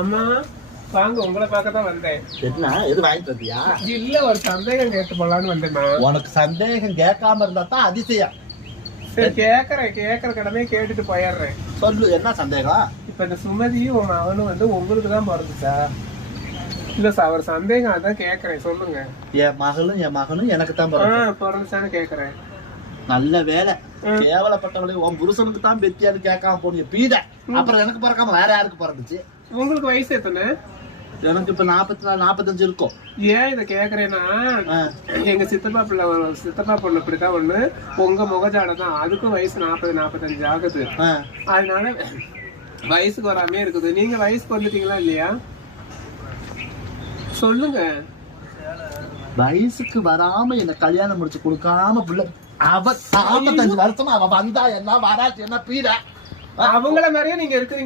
அம்மா வாங்க, உங்களை பார்க்க தான் வந்தேன். என்ன எது வாங்கிட்டு வந்தியா? இல்ல, ஒரு சந்தேகம் கேட்டு போலான்னு வந்தேம்மா. உனக்கு சந்தேகம் கேட்காம இருந்தா தான் அதிசயம். சரி, கேக்குற கடமையை கேட்டுட்டு போயிடுறேன். சொல்லு, என்ன சந்தேகம்? இப்ப இந்த சுமதியும் உன் அவனும் வந்து உங்களுக்கு தான் பிறந்துச்சா? இல்ல சார், ஒரு சந்தேகம், அதான் கேக்குறேன், சொல்லுங்க. என் மகனும் எனக்கு தான் பிறந்துச்சான்னு கேக்குறேன். நல்ல வேலை. கேவலப்பட்டவளே, உன் புருஷனுக்கு தான் பெத்தியாரு கேட்காம போனீங்க பீட. அப்புறம் எனக்கு பிறக்காம வேற யாருக்கு பிறந்துச்சு? உங்களுக்கு வயசு எத்தனை? எனக்கு இப்ப 44 45 இருக்கும். ஏன் இத கேக்குறேன்னா, எங்க சித்தப்பா பொண்ணு இப்படிதான் ஒண்ணு, உங்க முகஜாட தான், அதுக்கும் வயசு 40 45 ஆகுது. அதனால வயசுக்கு வராமே இருக்குது. நீங்க வயசுக்கு வந்துட்டீங்களா இல்லையா? சொல்லுங்க. வயசுக்கு வராம என்ன கல்யாணம் முடிச்சு கொடுக்காம புள்ள அவ 45 வருஷமா அவ வந்தா என்ன வராச்சு என்ன பீட? அவங்கள மாதிரியே நீங்க இருக்கிறீங்க.